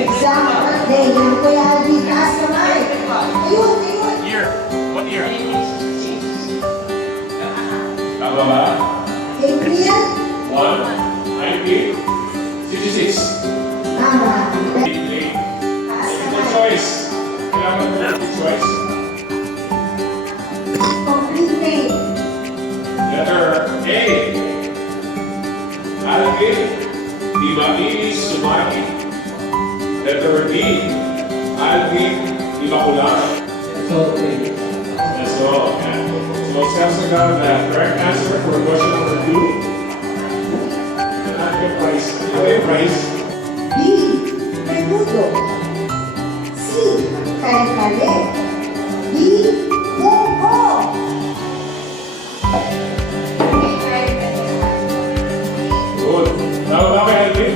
Exam birthday. Yan po yan. Di taas kamay. Ayun, ayun. Year. What year? Tama ba? April. 1, 1966. Tama. Taas Multiple kamay. choice. Kailangan mo multiple choice. Complete name. Letter A. Alvin Dimaini Sumani. Letter B. Alvin Dimakulan. That's all. And so Samson got the correct answer for question number 2. And I get prize. Prize. B. Menudo. C. Kare-kare. D. Munggo. Good. Tama ba kay Alvin?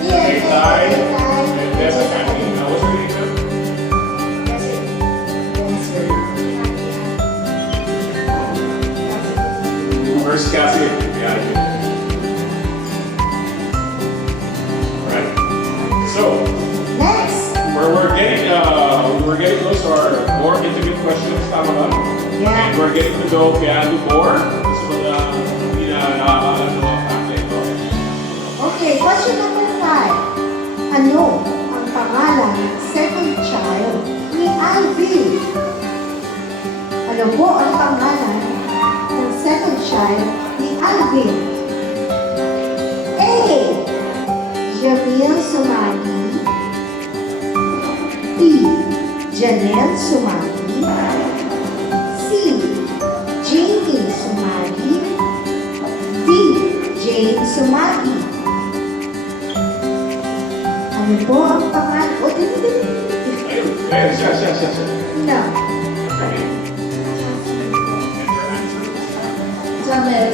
Yes. Tay. And Tessa Kani. Now, what's your name? First Cassie. Yeah. Right. So, Next. we're getting close to our more intimate questions, tama ba? Yeah. And we're getting to go kaya do more. So, hindi na nakakaalam ng mga family ito. Okay, question number 5. Ano ang pangalan ng second child ni Alvin? Ano po ang pangalan ng second child ni Alvin? A. Jamil Sumagi. B. Janelle Sumagi. C. Jamie Sumagi. D. Jane Sumagi. Ano po ang pangalan? O, dito. Ayun, siya. No. Okay. And your answer? Jamel.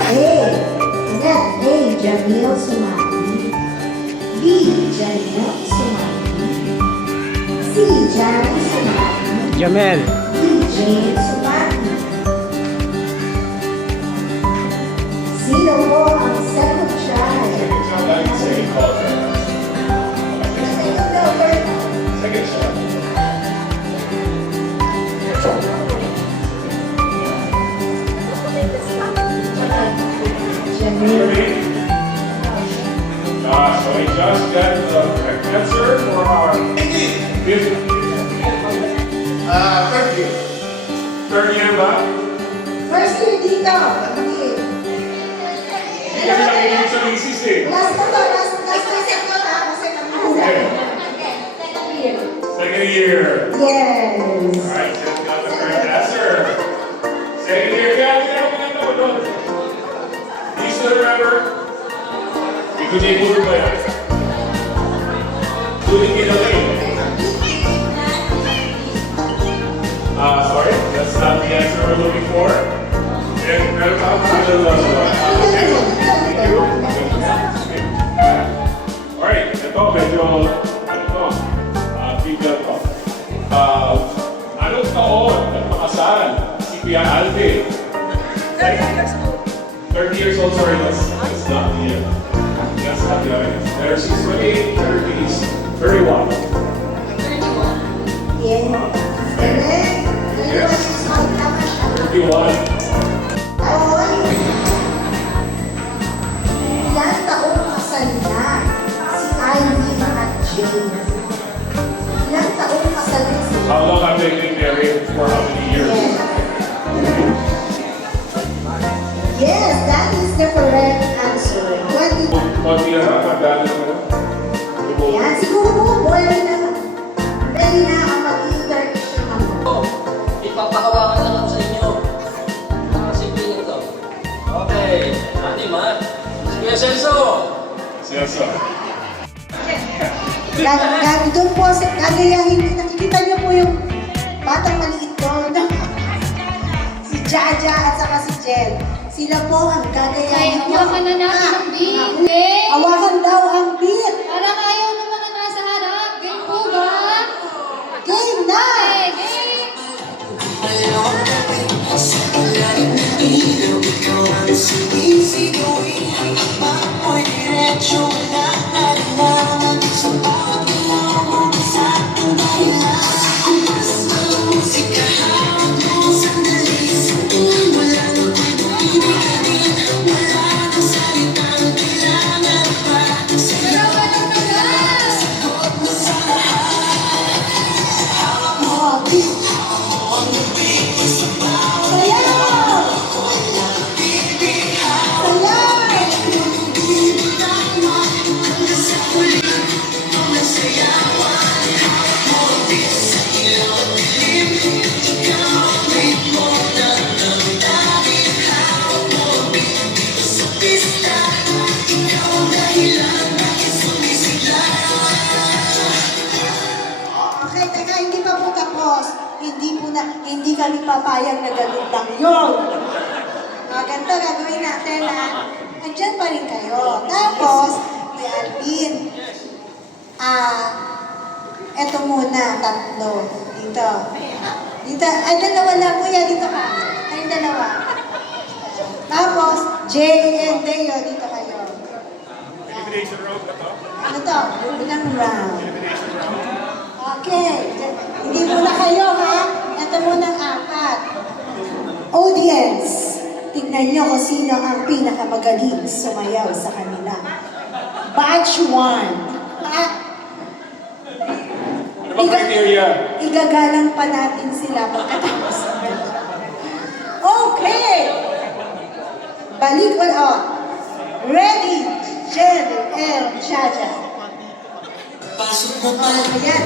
A. Jamil Sumagi. B. Janelle Sumagi. C. Janice Sumagi. Jamel. D. Jane Sumagi. Sino po ang second child? Second child, I can say called her. Second number. Second child. Jamil. So we just got the correct answer for our fifth. Third year. Third year ba? First year dito. Okay. Hindi kasi nakikinig sa misis eh. Last na to. Last na second ha. Kasi nakuha. Okay. Second year. Yes. Alright, so we got the correct answer. Second year. Yeah, do you still remember? Ikutin mo ba yan? Tuloy kinalay. Sorry, that's not the answer we're looking for. And meron pa ako Alright, ito medyo, bigla to. Anong taon nagpakasal si Pia Alvin? 30 years old, sorry, that's not the end. That's not the end. There's 28, 30s, 31. Yes. Yes. 31. Taon. Ilan taong kasal na si Ivy at James? Ilan taong kasal na si How long have they been married for how many years? Yes, that is the correct answer. 20. Konti na nakagano mo. Yan, siguro po, pwede na ang mag-interaction ako. Ipapahawakan lang ako sa inyo. Nakasimple lang ito. Okay. Ate Ma. Sige, Celso. Celso. Doon po sa kagayahin, nakikita niyo po yung batang maliit doon. Si Jaja at saka si Jen. Sila po ang gagayahin niyo. Hawakan na natin ang beat. Hawakan daw ang beat. Parang ayaw naman na nasa harap. Game po ba? Game na! Game! Easy going. sayang na ganun lang yun. Ganito gagawin natin na andyan pa rin kayo. Tapos, Kuya Alvin, eto muna, tatlo. Dito. Dito, ay dalawa lang, Kuya, dito ka. Ay, dalawa. Tapos, Jay and Deo, dito kayo. Elimination round na to? Ano to? Unang round. Elimination round. Okay. Hindi muna kayo, ha? Ito muna ang apat. Audience, tignan nyo kung sino ang pinakamagaling sumayaw sa kanila. Batch 1. Ha? Ano ba criteria? Igagalang pa natin sila pagkatapos. Okay! Balik ulit. Ready, Jen and Jaja. Ayan.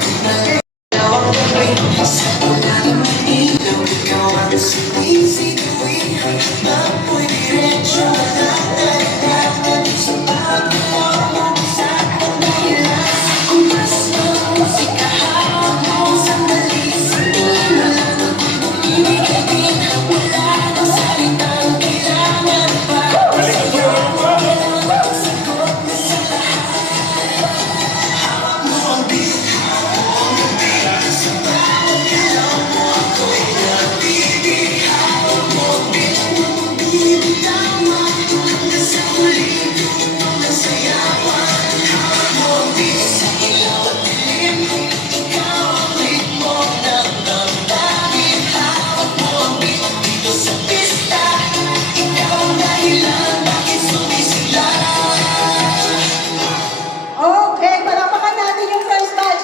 Okay, palakpakan natin yung first batch.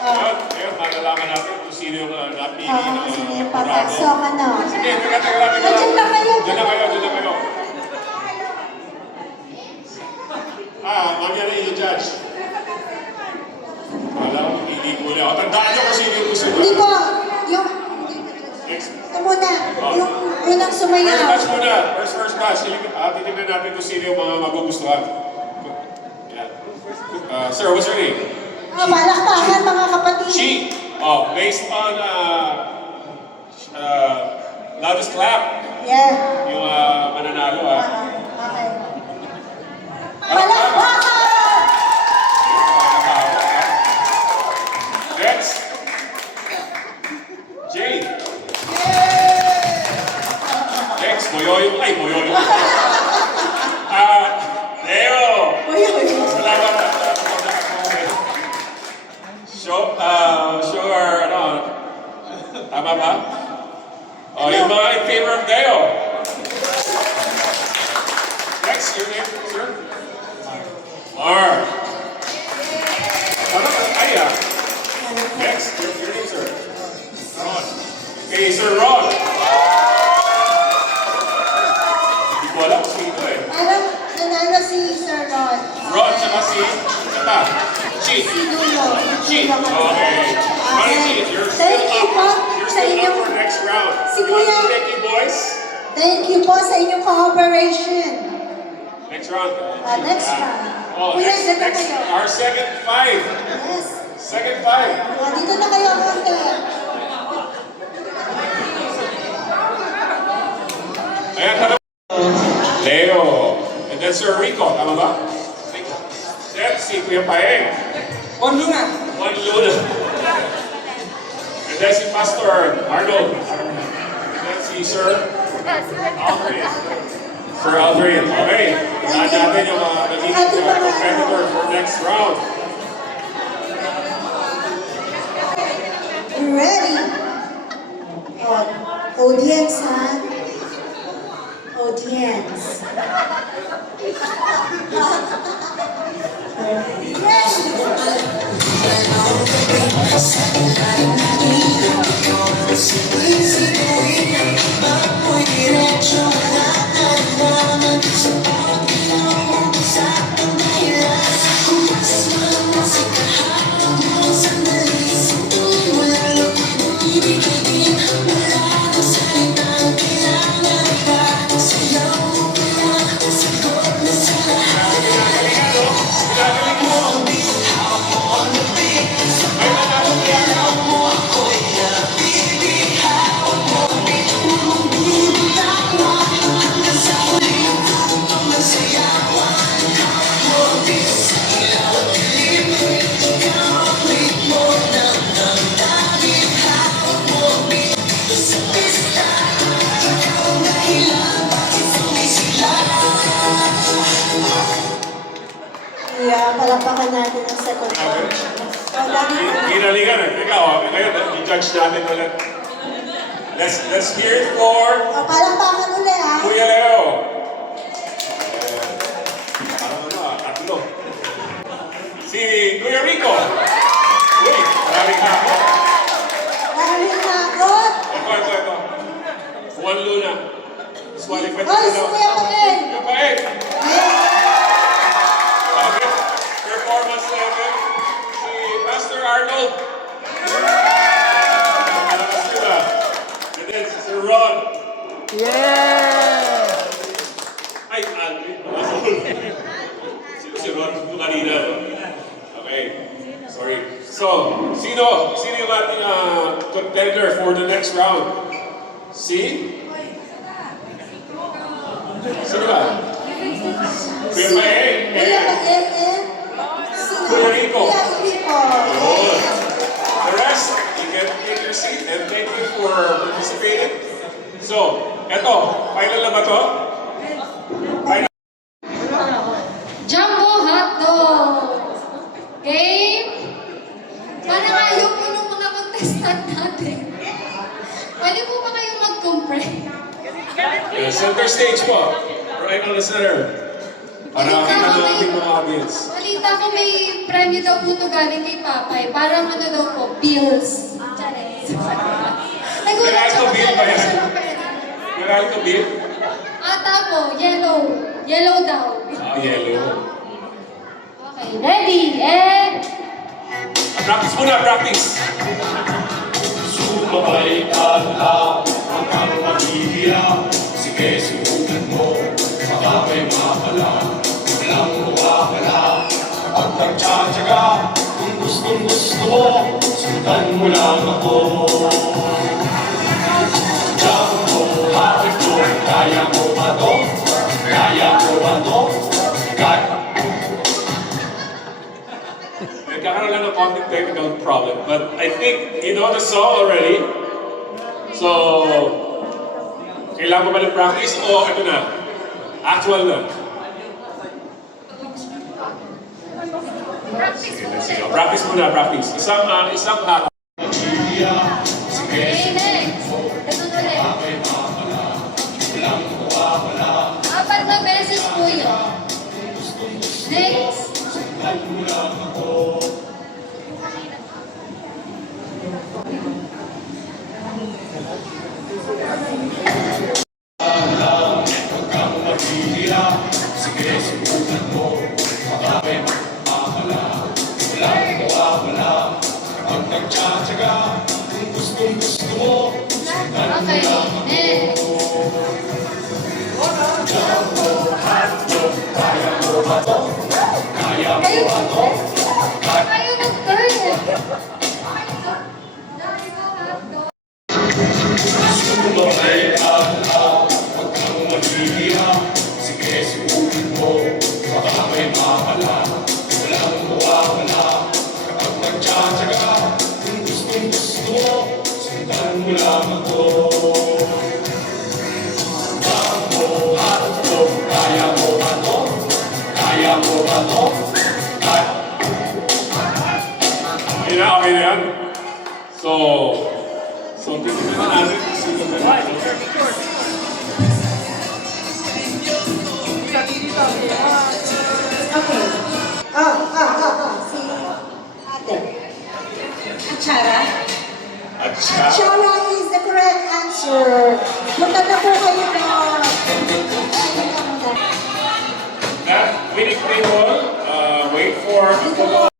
Ngayon, malalaman natin kung sino yung napili ng Sige, jurado. papasok, ano. Sige, teka lang. Diyan lang kayo. Diyan na kayo. Mamaya na i-judge. Alam ko, hindi ko na. Tandaan nyo kung sino yung gusto nyo. Hindi po, yung, Next. ito muna, yung unang First sumayaw. batch muna. First batch. Titignan natin kung sino yung mga magugustuhan. Yeah. Sir, what's your name? Palakpakan mga kapatid. She. Based on loudest clap. Yeah. Yung mananalo Okay. Palakpakan! Next. Jay. Next, Moyoyo. Ay, Moyoyo. Leo. Uy, uy. Salamat. Show our, tama ba? Yung mga in favor of Deo. Next, your name, sir? Mark. Ay, Next, your name, sir? Ron. Okay, Sir Ron. Hindi ko alam kung sino eh. Parang nanalo si Sir Ron. Ron, tsaka si, Cheat. Lulo. Cheat. Okay. Money Cheat, you're Thank still you po up. You're sa still inyong, up for next round. Si Kuya. Thank you, boys. thank you po sa inyong cooperation. Next round. Next round. Oh, Kuya, next, dyan na next, kayo. our second five. Yes. Second five. Dito na kayo, konti. Ayan, hello. Leo. And then Sir Rico. Tama ba? Rico. Then si Kuya Paeng. Juan Luna. Juan Luna. And then si Pastor Arnold. And then si Sir Aldrin. Sir Aldrin. Okay. Lahat natin yung mga nagiging competitor for next round. Ready? Audience, ha? Audience. Yeah, palapakan natin ang second one. Oh, dami na. Ginalingan eh. Ikaw, ngayon, i-judge natin ulit. Let's hear it for Oh, palapakan uli ah. Kuya Leo. Parang tatlo. Si Kuya Rico. Uy, maraming hako. Maraming nakot. Ito. Juan Luna. Disqualified Oy, si Kuya Paeng. Kuya Paeng. Ayan. Okay. Performance level. Si Pastor Arnold. And then si Sir Ron. Ay, Alvin. Sino si Ron? Ito kanina. No? Okay. Sorry. So, sino yung ating contender for the next round? Si? Sino ba? Kuya Paeng. Kuya Paeng and sino? Kuya Rico. Kuya Rico. Good. The rest, you can take your seat and thank you for participating. So, eto, final na ba to? Final. Jumbo hotdog. Game. Parang ayaw po ng mga contestant natin. Pwede po ba kayong mag-compre? Center stage po. Right on the center. Para kita natin mga audience. Balita ko may premyo daw po ito galing kay Papay. Parang ano daw po, bills. Challenge. Nagulat siya Kailangan ko bill ba yan? siya ng pera. Kailangan ko beer? Ata po, yellow. Yellow daw. Yellow. Okay, ready, and... Practice muna, practice. Sumabay ka lang hanggang mahihira. Sige, subukan mo, baka may mapala. Walang mawawala kapag nagtsatsaga. Kung gustong gusto mo, sundan mo lang ako. Jumbo, hatid ko, kaya mo ba to? Kaya mo ba to? Nagkakaroon lang ng konting technical problem. But I think you know the song already. So, kailangan mo ba ng practice o ito na? Actual na. Sige, practice muna, practice. Isang Okay, next. Ito ulit. Apat na beses po yun. Next. Sige, subukan mo, baka may mapala. Walang mawawala kapag nagtsatsaga. Kung gustong gusto mo, sundan mo Okay, lang ako. next. Kaya mo ba to? Kaya mo Kayo, ba to? kayo mag-turn eh. Dami ko hotdog. Sumabay ka lang, huwag kang mahihira. Sige, subukan mo, baka may mapala. Walang mawawala kapag nagtsatsaga. Kung gustong gusto mo, sundan mo lang ako. Jumbo, hotdog, kaya mo ba to? Kaya mo ba to? okay na yan. So titignan na natin kung sino ba yan. Okay. Si ate. Achara. At siya, Achara is the correct answer. Punta na po kayo na. that winning table, wait for a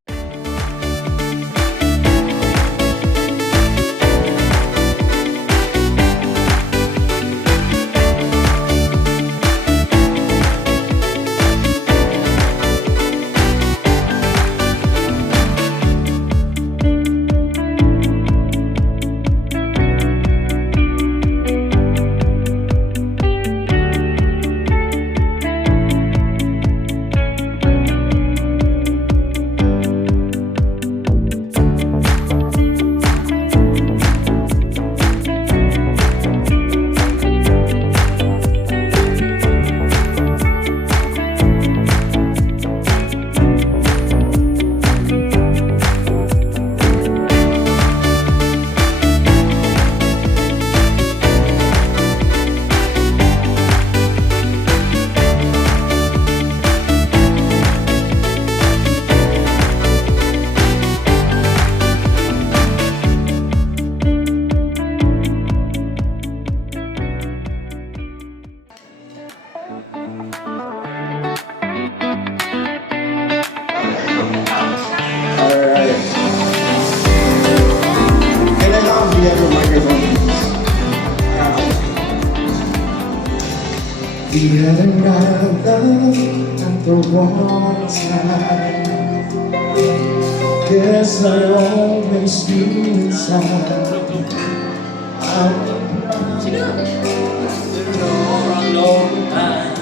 We had arrived at the wrong time. Guess I always knew inside For a long time,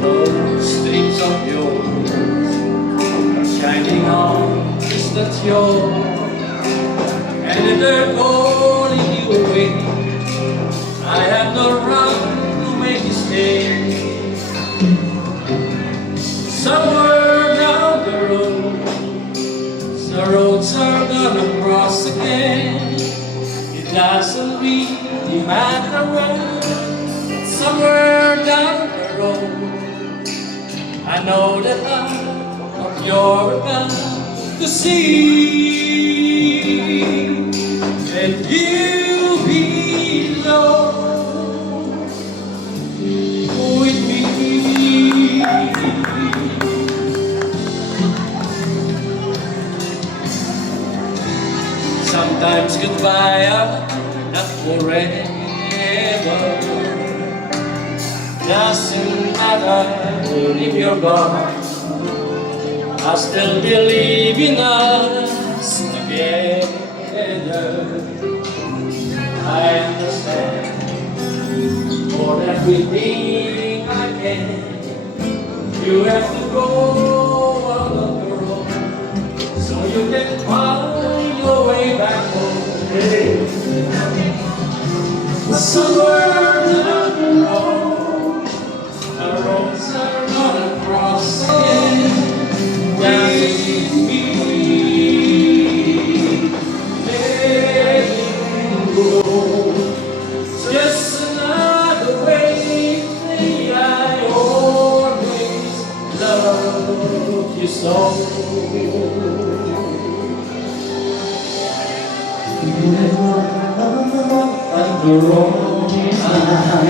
those dreams of yours are shining on distant shore, and they're calling you away. I have no right to make you stay. Somewhere down the road, the roads are gonna cross again. It doesn't really matter when. Somewhere down the road, I know that you're about to see that you belong with me. Sometimes goodbye are not forever. Doesn't matter if you're gone, I still believe in us together. I understand for everything I can. You have to go on your own, so you can find your way back home. Somewhere down the road, the roads are gonna cross again. With me, letting go. Just another way that I always loved you so. At the wrong time,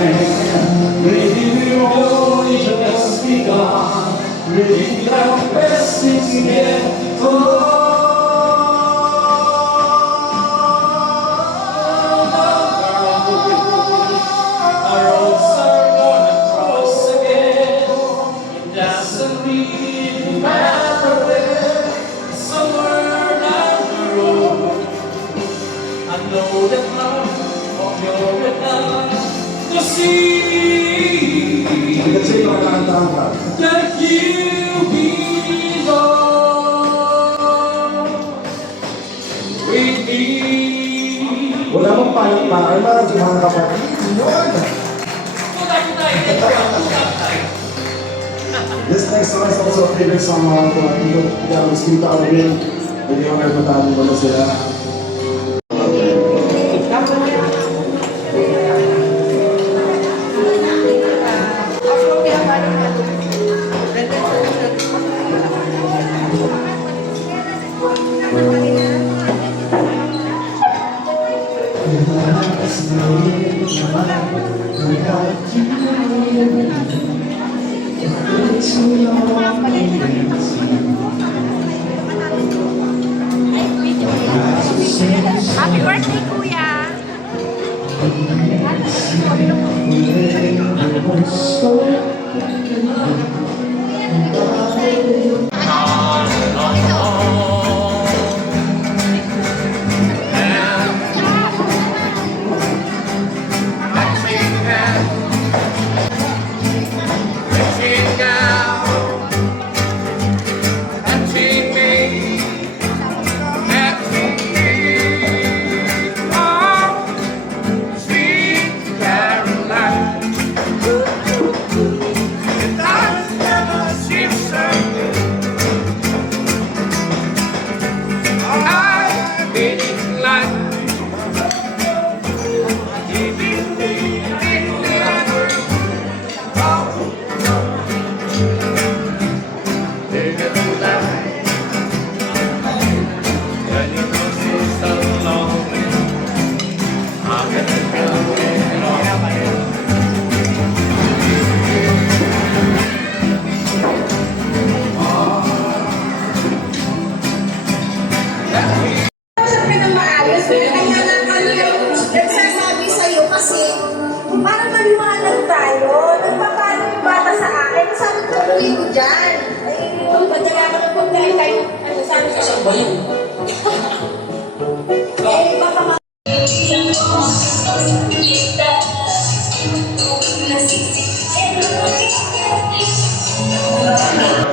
maybe we've only just begun. Really, our best is yet to our roads are gonna cross again. It doesn't really matter where. Somewhere down the road, I know that love of your enough to see that you belong with me. Wala mong palakpakan para sa mga kapatid. This next song is also a favorite song mga kapatid. Kaya mas kita ko rin. Hindi ko may matapong ba na sila. Happy birthday, Kuya! uwi ko dyan. Magdala ka ng pagkain tayo. Ano sabi sa Saan ba yun? Eh, baka ma...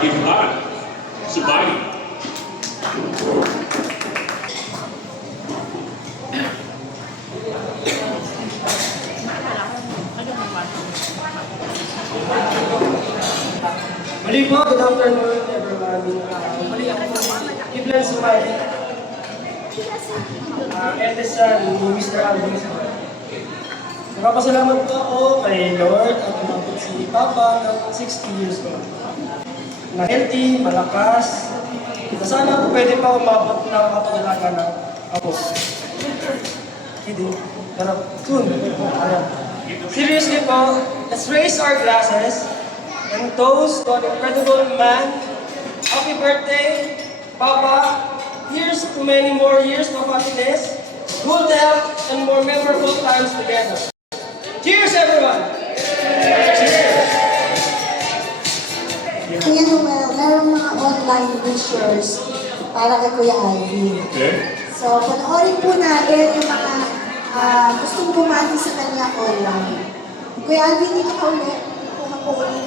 Imran Subali. Muli po, good afternoon everyone. Muli ako po, Iblan Sumali. Eldest son ni Mr. Alvin Sumali. Nagpapasalamat po ako kay Lord at umabot si Papa ng 60 years old. Na healthy, malakas, na sana po pwede pa umabot na makapag-alaga ng ako. Kidding. Pero soon. Ayan. Seriously po, let's raise our glasses and toast to an incredible man. Happy birthday, Papa. Here's to many more years of happiness, good health, and more memorable times together. Cheers, everyone! Kuya Noel, merong mga online wishers para kay Kuya Alvin. Okay. So, panoorin po natin yung mga gustong bumati sa kanya online. Kuya Alvin, dito ka ulit. Kung ako ulit.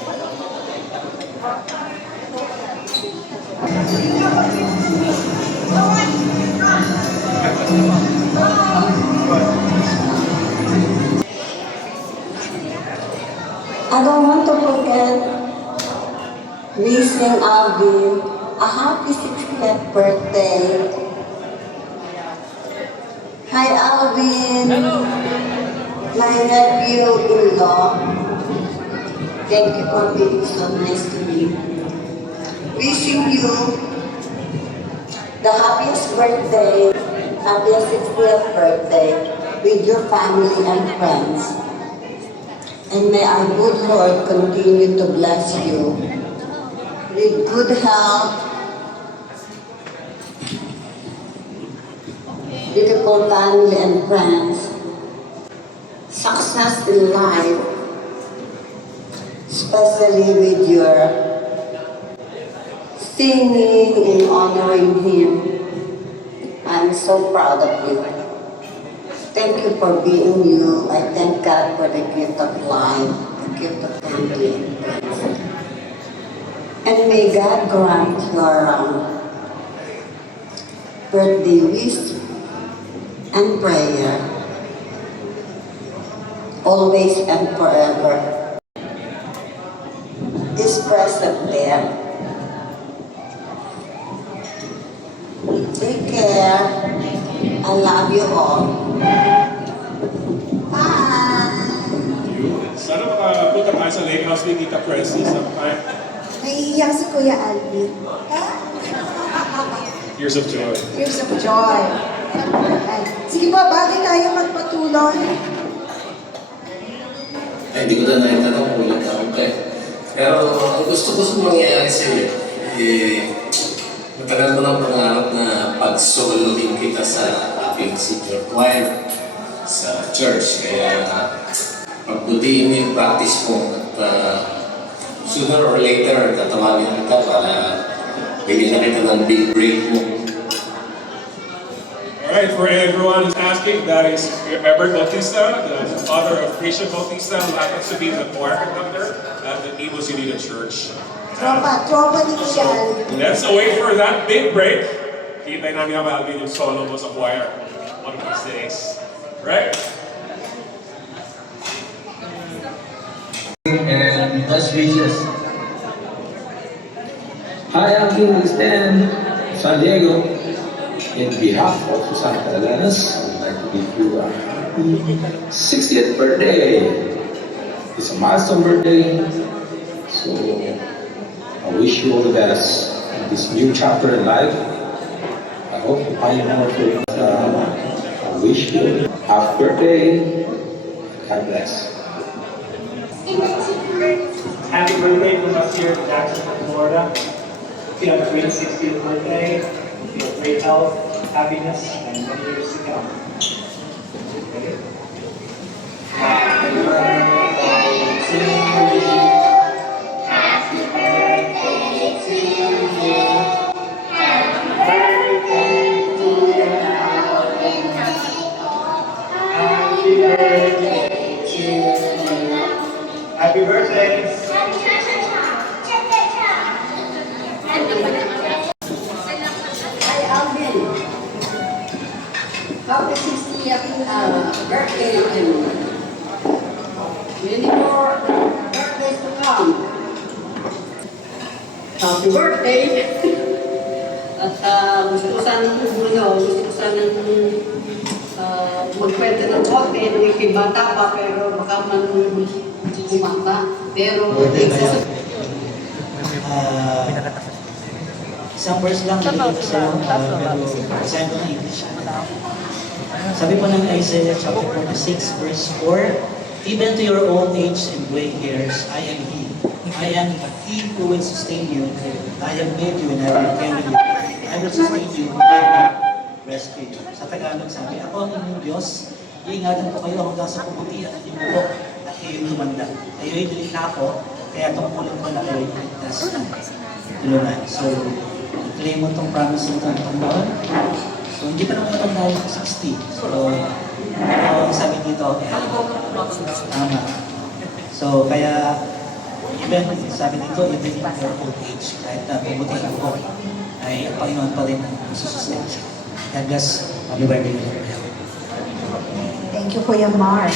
I don't want to forget wishing Alvin a happy 60th birthday. Hi Alvin, my nephew-in-law. Thank you for being so nice to me. Wishing you the happiest birthday, happiest 60th birthday with your family and friends. And may our good Lord continue to bless you with good health, beautiful family and friends, success in life, especially with your singing and honoring Him. I'm so proud of you. Thank you for being you. I thank God for the gift of life, the gift of family and friends. And may God grant your birthday wish and prayer always and forever. Is present there. Take care. I love you all. Bye. Sana makapunta tayo sa lake house ni Tita Pressy sometime. Naiiyak si Kuya Alvin. Years of joy. Tears of joy. Ayan. Sige po, bakit tayo magpatuloy? Ay, hindi ko na naitanong kung ulit ako kayo. Pero ang gusto ko sa mangyayari sa'yo, matagal ko ng pangarap na pag-soloin kita sa aking senior choir sa church. Kaya pagbutihin mo yung practice mo at sooner or later, tatawagin kita para bigyan na kita ng big break mo. Alright, for everyone who's asking, that is Herbert Bautista, the father of Christian Bautista, who happens to be the choir conductor at the Imus Unida Church. Tropa ni Kuya Alvin. Let's wait for that big break. Kita namin ang Alvin yung solo mo sa choir one of these days. Right? And best wishes. Hi, I'm King Stan, San Diego. In behalf of Susana Catalanas, I would like to give you a happy 60th birthday. It's a milestone birthday, so I wish you all the best in this new chapter in life. I hope you find more to it. I wish you a happy birthday. God bless. Happy birthday from us here in Jacksonville, Florida. If you have a great 60th birthday, if you have great health, happiness, and many years to come. Singing Happy birthday! Hi, Alvin. Happy 60th birthday to you. Many more birthdays to come. Happy birthday! At gusto ko sanang magkwento ng konti, ng bata pa, pero baka man kumaka. Pero, isang verse lang dito sa pero basahin ko ng English. Sabi po ng Isaiah chapter 46 verse 4, even to your old age and gray hairs, I am He. I am He who will sustain you. I have made you and I will carry you. I will sustain you and I will rescue you. Sa Tagalog sabi, ako ang inyong Diyos, iingatan ko kayo hanggang sa puputian at inyong buhok at kayo'y lumanda. Kayo'y dilikha ko, kaya tungkulin ko na kayo'y ligtas ng tulungan. So, claim mo itong promise nito ng Panginoon. So, hindi pa naman matanda yung 60. So, ang sabi dito, tama. So, kaya, even, sabi dito, even in your old age, kahit na pumuti ako, ay ang Panginoon pa rin ang susustain siya. God bless. Happy birthday. Thank you, Kuya Mark.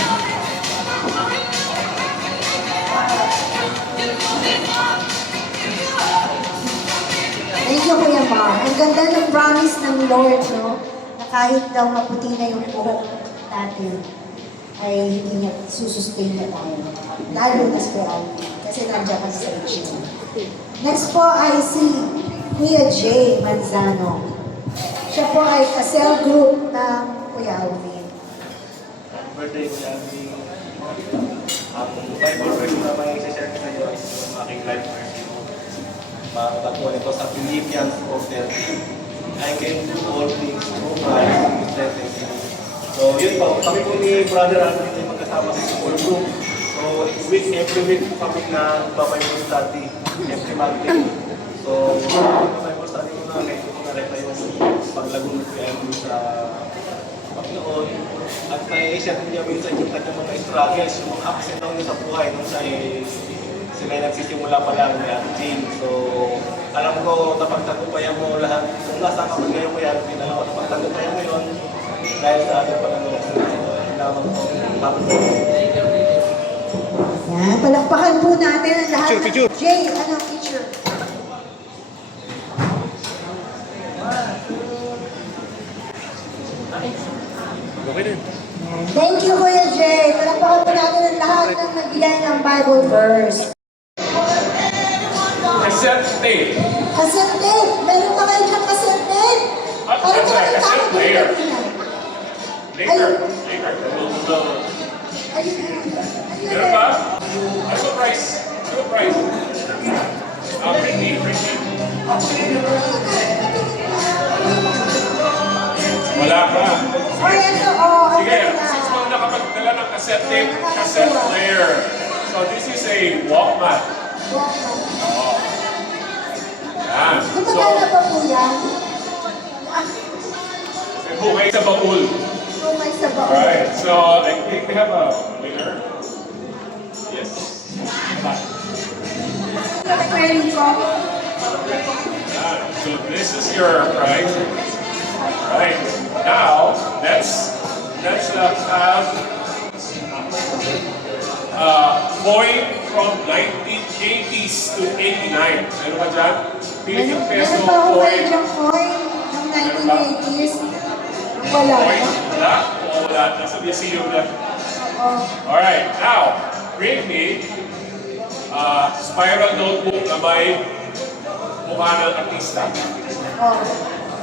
Thank you, Kuya Mark. Ang ganda ng promise ng Lord, no? Na kahit daw maputi na yung buhok natin, ay hindi niya susustain na tayo. Lalo na spirality. Kasi nandiyan ka sa age. Next po ay si Kuya Jay Manzano. Siya po ay ka-cell group ng Kuya Alvin. Birthday ko yan. Ang Bible verse na may isa-share ko sa inyo is yung aking life verse. Makakatagpuan ito sa Philippians 4:13. I can do all things through Christ who strengthens me. So yun po, kami po ni Brother Alvin ay magkasama sa school group. So every week po kami na Bible study, every Monday. So Bible study ko namin, kung narita yung paglagon ko yan sa Panginoon. At nai-share ko niya minsan yung kanyang mga struggles, yung mga ups and downs niya sa buhay nung sila nagsisimula pa lang ni Ate Jane. So, alam ko, napagtagumpayan mo lahat. Kung nasa ka man ngayon, Kuya Alvin, alam ko, napagtagumpayan mo yun dahil sa ating Panginoon. So, lamang ko, Yan, palakpakan po natin ang lahat. Jay, ano, picture? Thank you, Kuya Jay. Palakpakan po natin ang lahat ng nagbigay ng Bible verse. Cassette tape. Cassette tape. Meron ba kayo dyan cassette tape? Parang Cassette nakakita ko player. dito. Later. Meron ba? Surprise. Surprise. Bring me. Wala pa. Ay, ito, oh. Sige, since mga nakapagdala ng cassette tape, cassette player. So this is a Walkman. Oh. Yan. So, Gumagana pa po yan? may bukay sa baul. Lumay sa baon. Alright, so I think we have a winner. Yes. Pwede ko. Yan. So this is your prize. Right. Now, let's have coin from 1980s to 89. Meron ba dyan? Philippine peso Meron pa ako kayo coin. dyan coin ng 1980s. Wala Coin? na. Wala? Oo, wala. Nasa museum na. Oh. Alright, now, bring me spiral notebook na may mukha ng artista. Oh.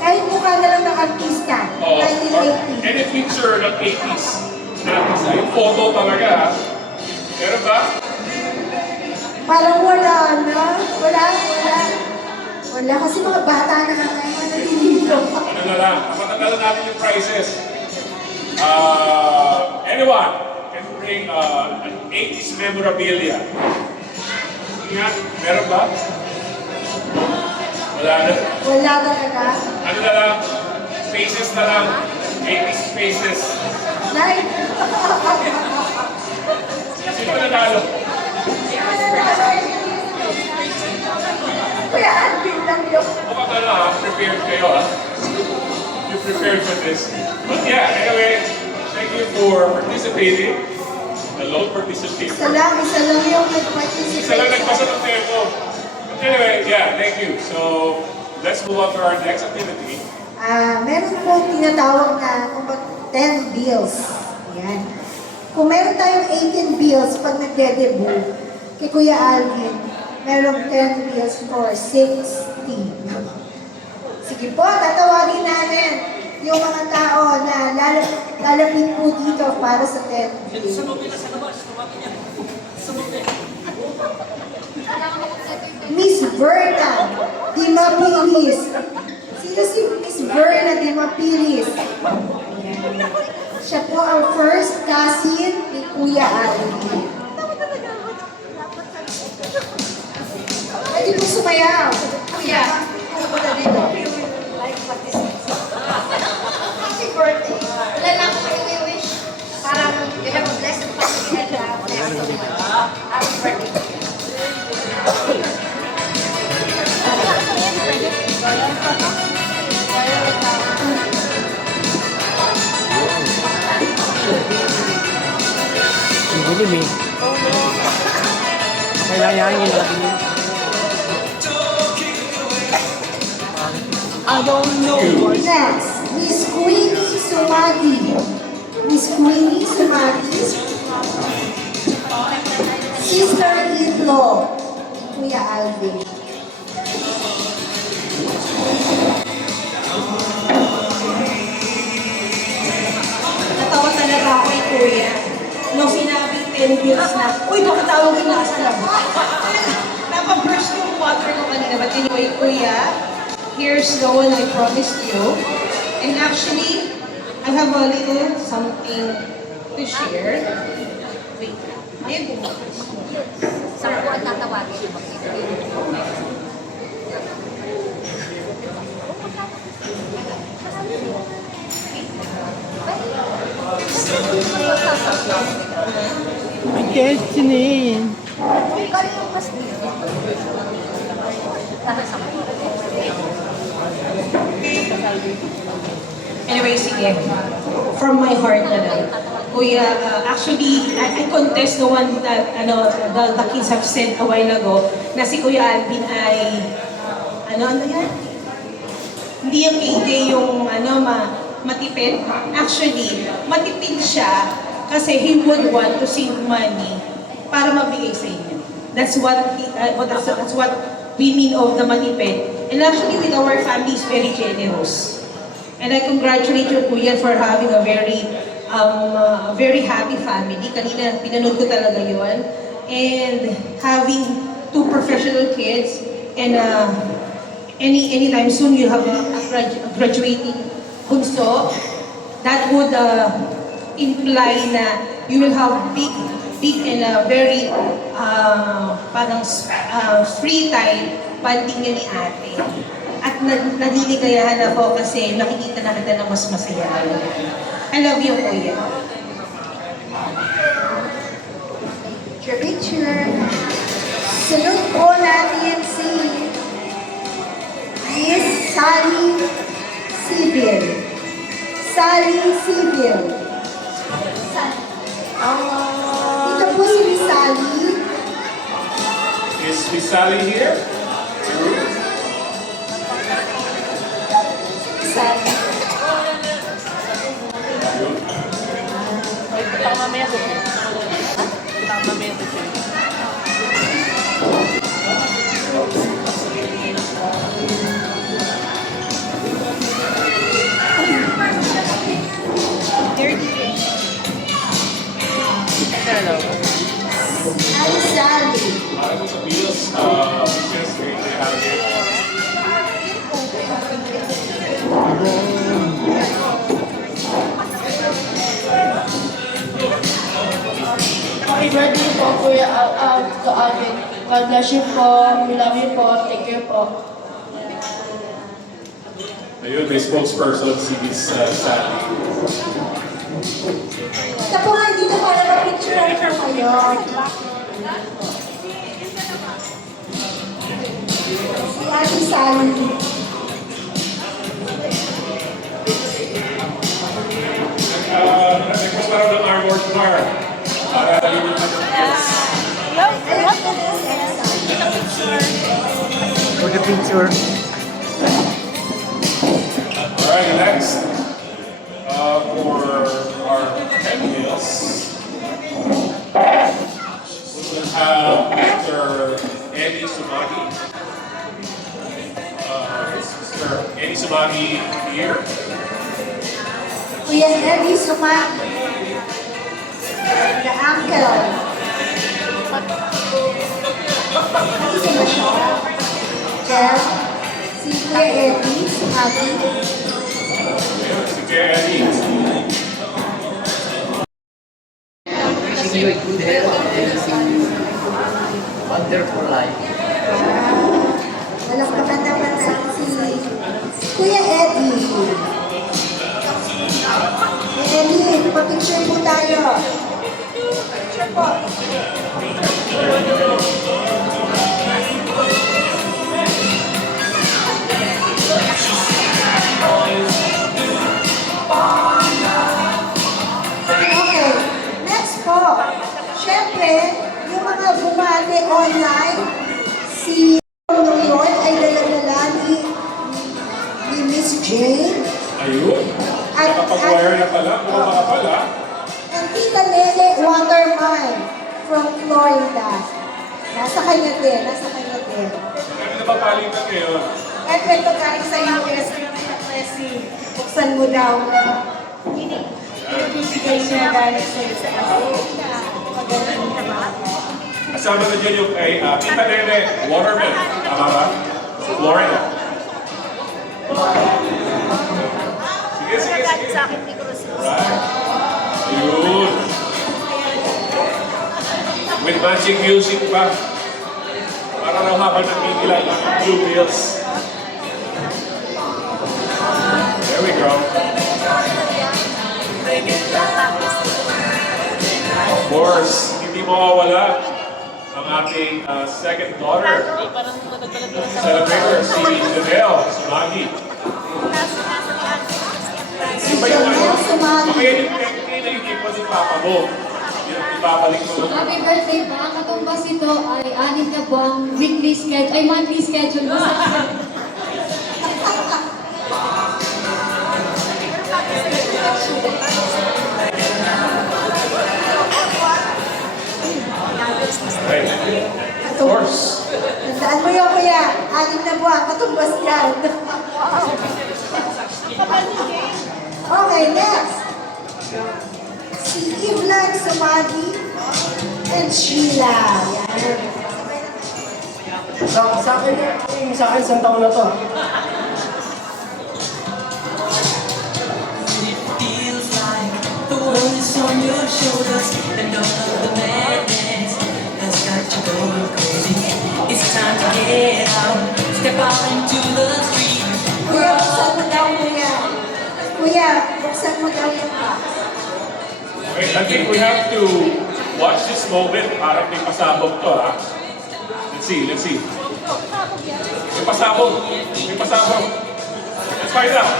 Kahit mukha na lang ng artista. Oh, 1980s. any picture ng 80s na artista. Yung photo talaga, ha? Meron ba? Parang wala na. Wala. Wala kasi mga bata na nga ngayon na dito. Ano na lang? Napatagalan natin yung prizes. Anyone can bring an 80s memorabilia. Sige nga, meron ba? Wala na. Wala talaga. Ano na lang? Faces na lang. 80s faces. Like, Sino nanalo? si prepared kayo You prepared for this. But yeah, anyway, thank you for participating. The lone participant. Isa lang yung Isa lang nag-participate. nagpasa ng tempo. But anyway, yeah, thank you. So, let's move on to our next activity. Meron po tinatawag na 10 bills. Yan. Kung meron tayong 18 bills pag nagde-debut, kay Kuya Alvin, meron 10 bills for 60. Sige po, tatawagin namin yung mga tao na lalapit po dito para sa 10 bills. Miss Verna Dimapilis. Sino si Miss Verna Dimapilis? Siya po ang first cousin ni Kuya Alvin. Pwede po sumayaw. Kuya, pumunta dito. Happy birthday. Wala lang ako i-wish. Parang you have a blessed family and blessed so much. Happy birthday. Dilim eh. Kailangan yung natin. I don't know what. Next, Miss Queenie Sumadi. Miss Queenie Sumadi. Sister-in-law ni Kuya Alvin. Natawa talaga ako kay Kuya. Nung sinabing 10 bills na, uy, bakit tawagin na sa labas? Napaburst yung water ko kanina. But anyway, Kuya, here's the one I promised you. And actually, I have a little something to share. Wait, ayun po. Saan po ang tatawagin niyo? I can't see. Anyway, sige. From my heart na lang. Kuya, actually, I contest the one that the kids have said a while ago na si Kuya Alvin ay, ano yan? Hindi yung KJ yung matipid. Actually, matipid siya kasi he would want to save money para mabigay sa inyo. That's what we mean of the matipid. And actually, with our family is very generous. And I congratulate you, Kuya, for having a very happy family. Kanina, pinanood ko talaga yun. And having 2 professional kids. And anytime soon, you have a graduating bunso. That would imply na you will have big and very parang free time banding niyo ni ate. At naliligayahan ako kasi nakikita na kita na mas masaya. I love you, Kuya. Picture. Sunod po natin si Miss Sally Sibyl. Sally Sibyl. Dito po si Miss Sally. Is Miss Sally here? Sally. Hi, Sally. Para po sa bills, just they have here. Happy birthday po, Kuya to Alvin. God bless you po. We love you po. Take care po. Ayun, may spokesperson si Miss Sally. Ito po nga dito para mag-picturean po kayo. Si Ate Sally. Mar. Para nalimutan ng kids. For the picture. Alright, next. For our head meals, we will have Mr. Eddie Sumagi. Mr. Eddie Sumagi here. Kuya Eddie Sumagi. The uncle. Sino ba siya? Jeff. Si Kuya Eddie Sumagi. Si Kuya Eddie. Wishing you a good health and wishing you wonderful life. Malakpakan naman natin si Kuya Eddie. Eddie, pa-picture po tayo. Picture po. Okay, next po. Siyempre, yung mga bumali online, si New York ay dala-dala ni Miss Jane. Ayun. At Nakapag-wire na pala. Bumaba pala. and Tita Lele Watermine from Florida. Nasa kanya din, nasa kanya din. Kami na papalitan ngayon. At ito galing sa US, Messi. Buksan mo daw. Ibibigay niya galing sa US. Magaling naman. Kasama na dyan yung kay Tita Lele Waterman. Tama ba? Florida. Sige, sige, sige. Sa akin, ni Cruz. Right. Ayun. With matching music pa. Para raw habang nagkikilan ng blue pills. There we go. Of course, hindi mawawala ang ating second daughter. Celebrator, si Janelle Sumagi. Iba yung ano, kaya yung kayo na yung ipo ni Papa mo. Yung ibabalik mo lang. Happy birthday pa. Ang katumbas ito ay 6 na buwang weekly schedule, ay monthly schedule mo sa Right. Of course. Tandaan mo yun, kuya. 6 na buwan, katumbas yan. Okay, next. Si Ivlan Sumagi and Sheila. Yan. Sa akin, isang taon na to. The world is on your shoulders and all of the madness has got you going crazy. It's time to get out, step out into the street. Kuya, buksan mo daw, kuya. Kuya, buksan mo daw yung box. Wait, I think we have to watch this moment. Parang may pasabog to, ha? Let's see, let's see. May pasabog. May pasabog. Let's find out.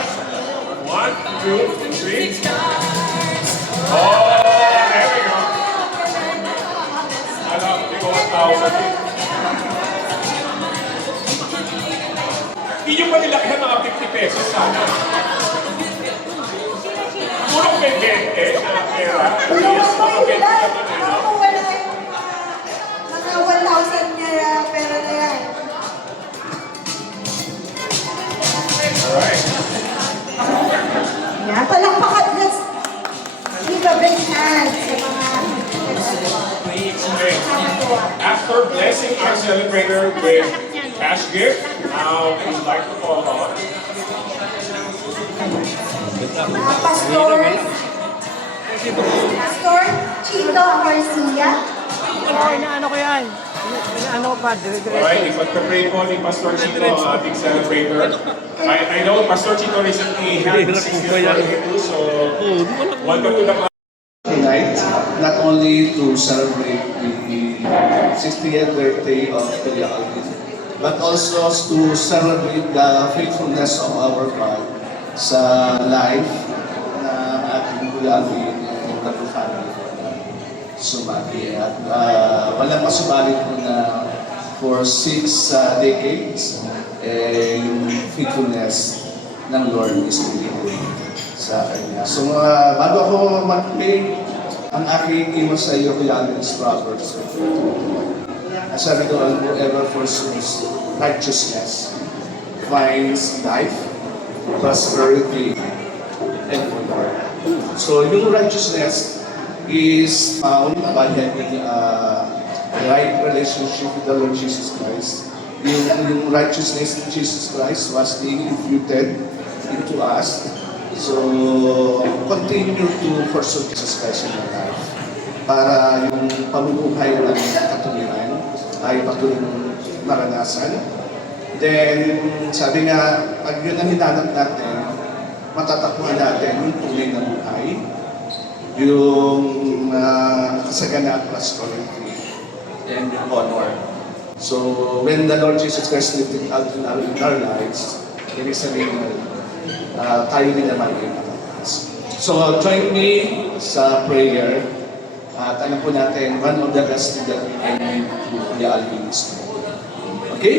1, 2, 3. Oh, there we go. Ano, may 1,000. Hindi nyo pa nilakihan mga 50 pesos sana. Purong may 20 na pera. Tulungan mo yung ilan. Ako wala yung mga 1,000 niya pera na yan. Alright. Yan, palakpakan. Let's give a big hand sa mga Okay. After blessing our celebrator with cash gift, now we would like to call on Pastor Chito Garcia. Inaano ko yan? Inaano ko pa, dire-dire. Alright, ipag-pray po ni Pastor Chito ang ating celebrator. I know Pastor Chito recently had his 60th birthday too, so welcome to the club. Tonight, not only to celebrate the 60th birthday of Kuya Alvin, but also to celebrate the faithfulness of our God sa life na ating Kuya Alvin and the family. sumali. At walang masubalit po na for 6 decades, yung faithfulness ng Lord is pinili sa Kanya. So bago ako mag-pray, ang aking imo sa iyo, Kuya Alvin, is Proverbs. Sabi ko, whoever pursues righteousness finds life, prosperity, and honor. So yung righteousness is found by having a right relationship with the Lord Jesus Christ. Yung righteousness of Jesus Christ was being imputed into us. So, continue to pursue Jesus Christ in your life para yung pamumuhay ng katuwiran ay patuloy maranasan. Then, sabi nga, pag yun ang hinanap natin, matatakbuhan natin yung tunay na buhay, yung kasagana at prosperity, and yung honor. So, when the Lord Jesus Christ lived out in our lives, ibig sabihin, tayo din naman yung matatas. So, join me sa prayer. At alam po natin, one of the best things that we can do to Kuya Alvin is pray. Okay?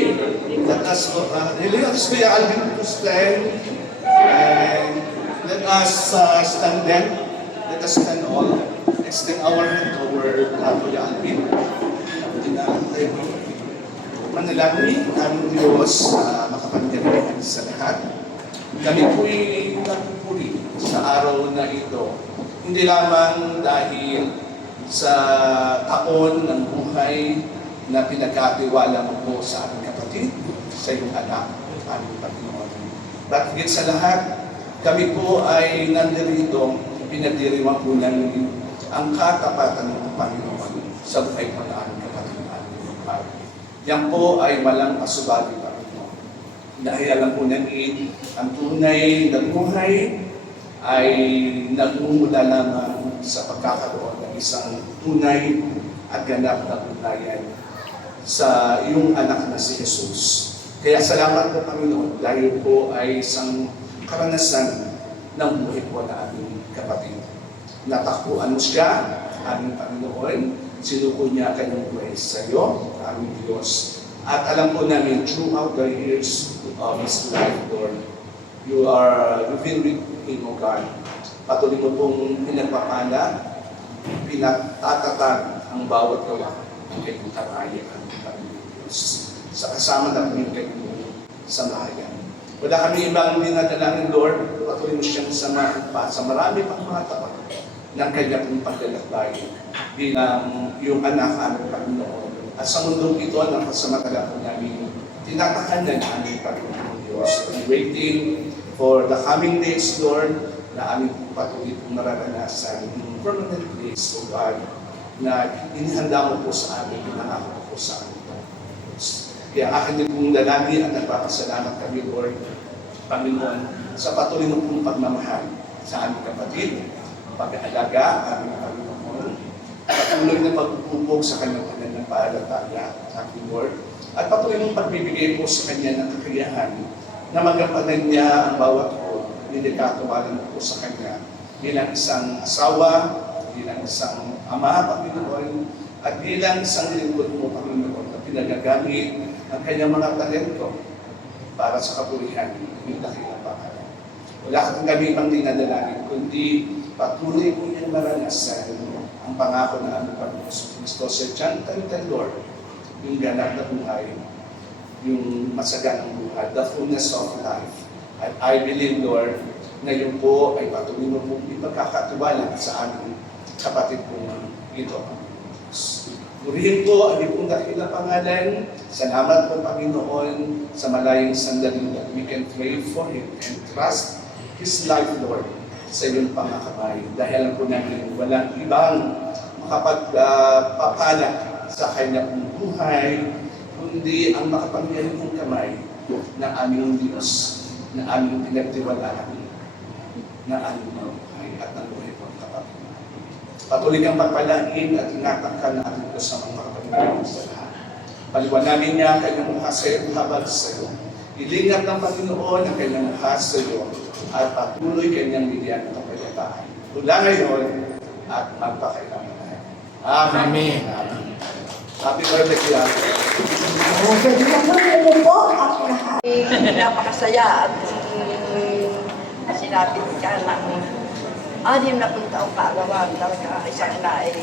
Let us, really let us Kuya Alvin to stand. And let us stand then. Let us stand all. Extend our hand toward Kuya Alvin. Manalangin ang Diyos makapangyarihan sa lahat. Kami po'y nagpupuri sa araw na ito. Hindi lamang dahil sa taon ng buhay na pinagkatiwala mo po sa aming kapatid, sa iyong anak, aming Panginoon. But higit sa lahat, kami po ay nandirito, pinagdiriwang po namin ang katapatan ng Panginoon sa buhay po na aming kapatid na aming buhay. Yan po ay walang pasubali pa rin mo. Dahil alam po namin, ang tunay na buhay ay nagmumula lamang sa pagkakaroon ng isang tunay at ganap na ugnayan sa iyong anak na si Jesus. Kaya salamat po Panginoon dahil po ay isang karanasan ng buhay po na aming kapatid. Natakbuhan mo siya, aming Panginoon, sinuko niya kanyang buhay sa iyo, aming Diyos. At alam po namin, throughout the years of His life, Lord, you've been with Him, O God. Patuloy mo pong pinagpapala, pinatatatag ang bawat gawa ng kanyang karaya, aming Diyos. Sa kasama na kami kanyang samahayan. Wala kami ibang dinadalangin, Lord, patuloy mo siyang samahan pa sa marami pang mga tapat ng kanyang paglalakbay bilang yung anak aming Panginoon. At sa mundo ito, ang kasamatala po namin, tinatahanan aming Panginoon Diyos. And waiting for the coming days, Lord, na aming patuloy pong mararanasan yung permanent place, O God, na inihanda mo po sa amin, pinangako po sa amin. Kaya akin din pong dalangin at nagpapasalamat kami, Lord, Panginoon, sa patuloy mo pong pagmamahal sa aming kapatid, pag-aalaga, aming Panginoon, patuloy na pagpupog sa kanyang pananampalataya, aming Lord, at patuloy mong pagbibigay po sa kanya ng kakayahan na magampanan niya ang bawat po, nililikatawan po sa kanya bilang isang asawa, bilang isang ama, Panginoon, at bilang isang lingkod mo, Panginoon, na pinagagamit ang kanyang mga talento para sa kapurihan ng dakilang pangalan. Wala kang kami pang dinadalangin, kundi patuloy po niyang maranasan ang pangako na aming Panginoon Kristo sa John 10:10, Lord, yung ganap na buhay, yung masaganang buhay, the fullness of life. At I believe, Lord, na yun po ay patuloy mo po ipagkakatiwala sa aming kapatid pong ito. Purihin po ang iyong dakilang pangalan. Salamat po, Panginoon, sa malayang sandali that we can pray for Him and trust His life, Lord, sa iyong pangakamay. Dahil alam po namin, walang ibang makapagpapala sa kanyang buhay, kundi ang makapangyarihang kamay ng aming Diyos, na aming pinagtiwalaan, na aming buhay at ng buhay po ang kapatid. Patuloy kang pagpalain at ingatan ka na ating Diyos sa mga kapatid sa lahat. Paliwanagin niya kanyang mukha sa iyo, habag sa iyo. Ilingap ng Panginoon ang kanyang mukha sa iyo at patuloy kanyang bigyan ng kapayapaan. Mula ngayon at magpakailangan. Amen. Happy birthday, Kuya Alvin. Okay, naman po ang lahat. Napakasaya at sinabi ka ng 60 na taong kaalaman talaga isang ina ay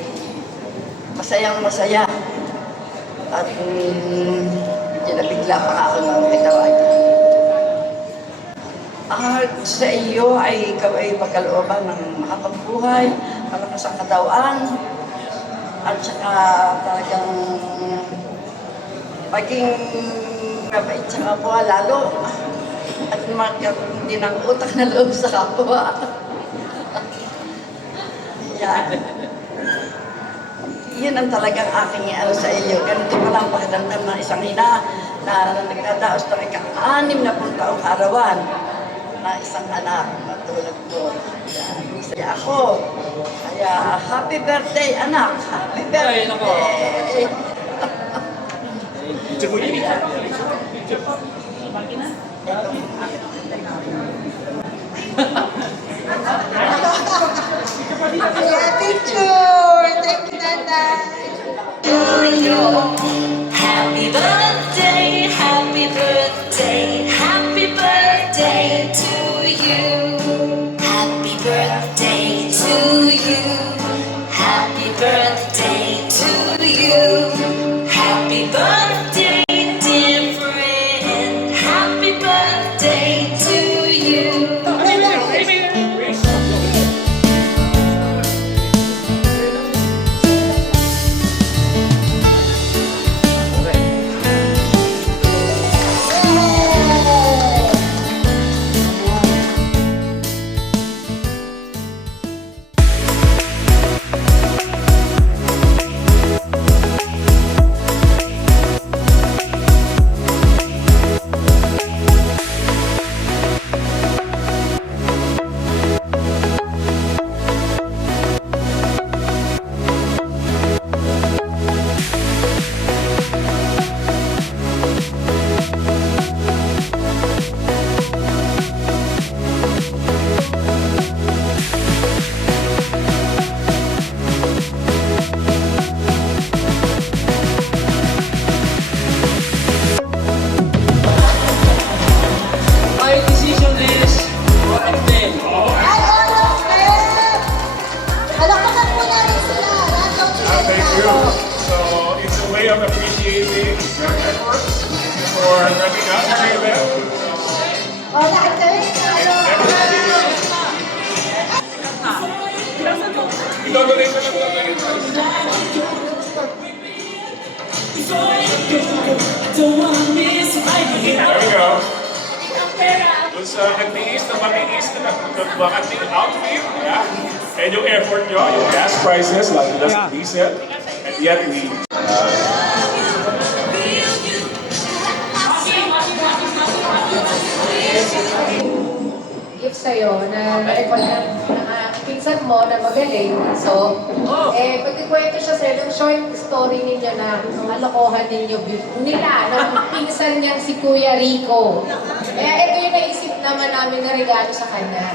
masayang masaya at nabigla pa ako ng bitawag. At sa iyo ay ikaw ay pagkalooban ng makapagbuhay, malakas ang katawan, at saka talagang paging mabait sa kapwa lalo at magkaroon din ng utak na loob sa kapwa. Yan. Yun ang talagang aking sa iyo. Ganito pa lang pakidamdam ng isang ina na nagdadaos ng ika-6 na taong karawan na isang anak na tulad ko. Yan. Kaya ako. Kaya happy birthday anak. Happy birthday. Yeah, picture! Thank you, Tata. Happy birthday, happy birthday, happy birthday to you. Happy birthday to you. Happy birthday to you. Happy birthday, dear friend. Happy birthday to you. My decision is all of them. Ay, all of them! Palakpakan po natin sila. Lahat ng sila. Thank you. So it's a way of appreciating your efforts for running up the event. O, lahat kayo tayo. Ito-donate ko na ito. There we go. Doon sa nagtiis na matiis na nagmakating outfit, yeah? And yung effort nyo, yung gas prices, like the diesel, and yet we gift sa'yo na na-record ng pinsan mo na magaling. So, pagkikwento siya sa'yo ng short story ninyo na alokohan ninyo nila ng pinsan niyang si Kuya Rico. Kaya ito yung naisip naman namin na regalo sa kanya.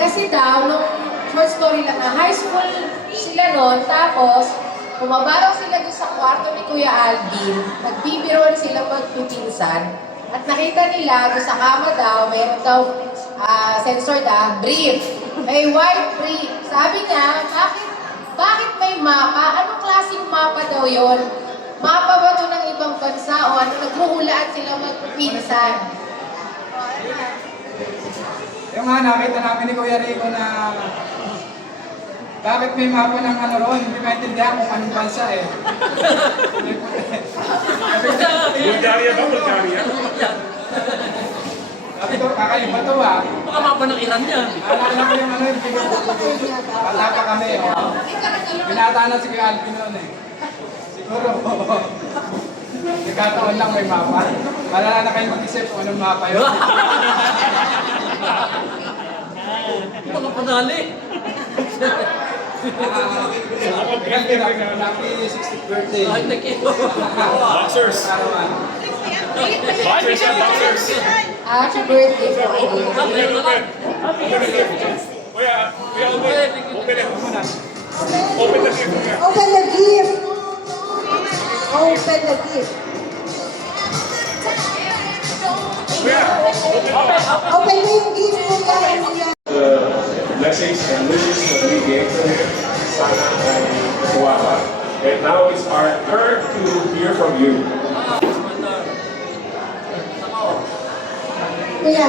Kasi daw, nung short story lang na high school sila noon, tapos pumabaraw sila doon sa kwarto ni Kuya Alvin, nagbibiroan sila magpipinsan, at nakita nila doon sa kama daw, mayroon daw censored brief. May white brief. Sabi niya, bakit may mapa? Anong klaseng mapa daw yon? Mapa ba ito ng ibang bansa o ano? Naghuhulaan sila magpipinsan. Yung nga, nakita namin ni Kuya Rico na bakit may mapa ng ano ron, hindi maintindihan kung anong bansa eh. Bulgaria ba? Bulgaria? Sabi ko, kakaiba to ah. Baka mapa ng Iran yan. Alala ko yung ano, yung bata pa kami. Oh. Binata na si Kuya Alvin noon eh. Siguro, nagkataon lang may mapa. Malala na kayo mag-isip kung anong mapa yun. Mga panali. Happy 60th birthday. Ay, thank you. Boxers. Boxers and boxers. Happy birthday for you. Kuya, Kuya Alvin, open it. Open the gift. Open the gift. Open the gift. Open mo yung gift mo, guys. The blessings and wishes that we gave to him, sana ay nakuha ka. And now it's our turn to hear from you. Kuya,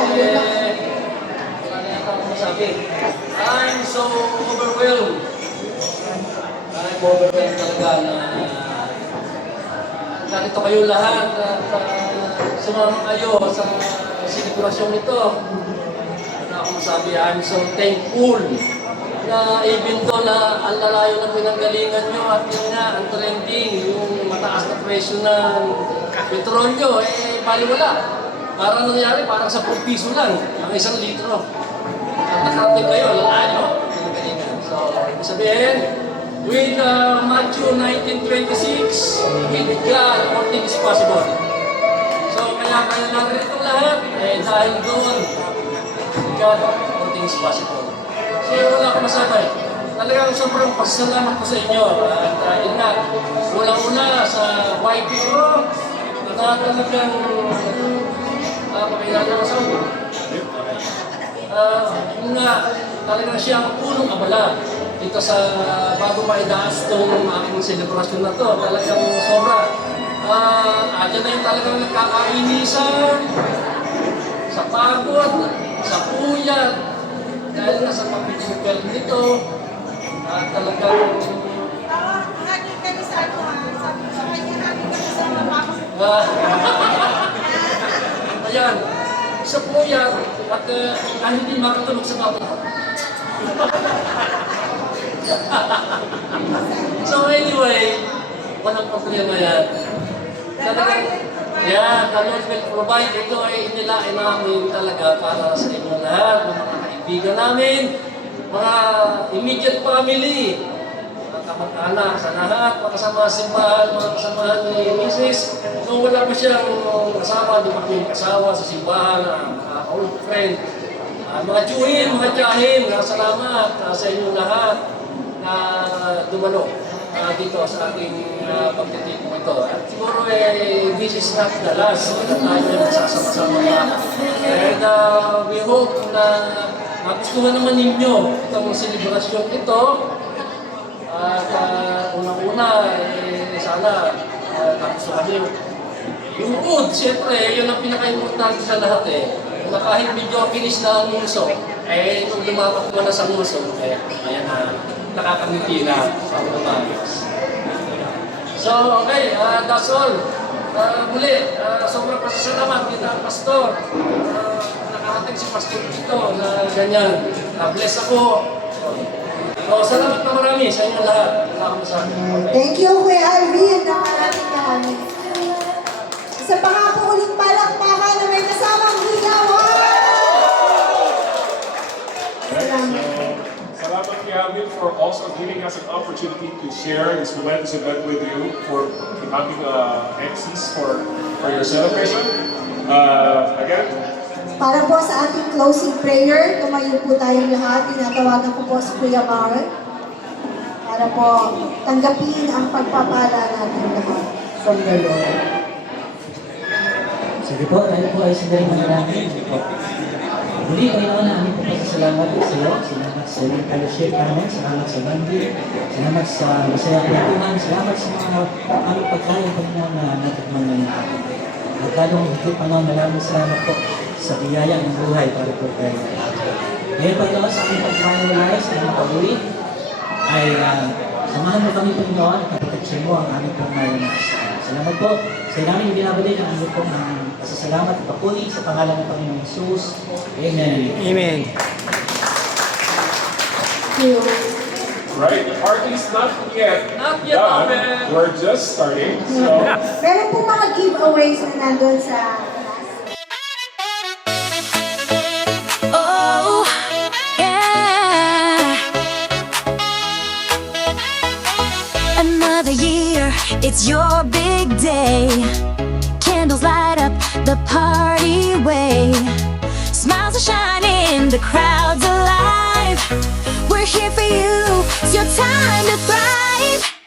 I'm so overwhelmed. I'm overwhelmed talaga na narito kayo lahat at sumama kayo sa selebrasyon ito. Ano ako masabi, I'm so thankful na even though na ang lalayo ng pinanggalingan nyo at yun nga, ang trending, yung mataas na presyo ng petrolyo, baliwala. Parang nangyari, parang 10 piso lang, ang 1 litro. At nakarating kayo, lalayo, pinanggalingan. So, ibig sabihin, with Matthew 19:26, with God, all things is possible. So, kaya kayo narito lahat, dahil doon, with God, all things is possible. So, wala akong masabi. Talagang sobrang pasalamat ko sa inyo. At yun nga, una-una sa wife ko, na talagang pakilala ko sa ako. Yun nga, talagang siya ang punong abala dito sa bago maidaas itong aking selebrasyon na to. Talagang sobra. Adyan na yung talagang nagkakainisan, sa pagod, sa puyat, dahil nga sa pagpipipil nito, talagang ayan, sa puyat at hindi makatulog sa baba. So anyway, walang problema yan. Talagang, the Lord will provide. Ito ay inilain namin talaga para sa inyo lahat, mga kaibigan namin, mga immediate family, mga kamag-anak sa lahat, mga kasama simbahan, mga kasamahan ni Mrs. Nung wala pa siyang kasama, di pa kami kasawa sa simbahan, mga old friend, mga tiyuhin, mga tiyahin, salamat sa inyo lahat na dumalo dito sa ating pagtitipong ito. At siguro this is not the last na tayo nagsasama-sama na. And we hope na magustuhan naman ninyo itong selebrasyon ito. At unang-una, sana nagustuhan nyo. Yung food, siyempre, yun ang pinaka-importante sa lahat na kahit medyo finish na ang muso, nung lumapat mo na sa muso, ayan na, nakakangiti na sa umayos. So, okay, that's all. Muli, sobrang pasasalamat kita, Pastor. Nakarating si Pastor dito na ganyan. Bless ako. So, salamat na marami sa inyo lahat. Thank you, Kuya Alvin. Maraming. Sa pangako ulit palakpakan na may kasamang higawan! Salamat kay Alvin for also giving us an opportunity to share this momentous event with you, for becoming MCs for your celebration. Again, Para po sa ating closing prayer, tumayo po tayong lahat. Tinatawagan ko po si Kuya Mar para po tanggapin ang pagpapala natin lahat from the Lord. Sige po, tayo po ay sandali manalangin. Muli, Panginoon, namin po pasasalamat sa iyo. Salamat sa inyong fellowship namin. Salamat sa bandi. Salamat sa masayang kwentuhan. Salamat sa mga aming pagkain, Panginoon, na natikman na natin. At lalong higit, Panginoon, maraming salamat po sa biyaya ng buhay para po kayo. Ngayon, Panginoon, sa aming pag-finalize, sa aming pag-uwi, ay samahan mo kami, Panginoon, at protection mo ang aming pang-mayronas. Salamat po. Sa namin binabalik ang aming pong pasasalamat at papuli sa pangalan ng Panginoong Jesus. Amen. Amen. right, the party's not yet done. We're just starting. So. Meron po mga giveaways na nandun sa Oh, yeah. Another year, it's your big day. Candles light up the party way. Smiles are shining, the crowd's alive. We're here for you, it's your time babe.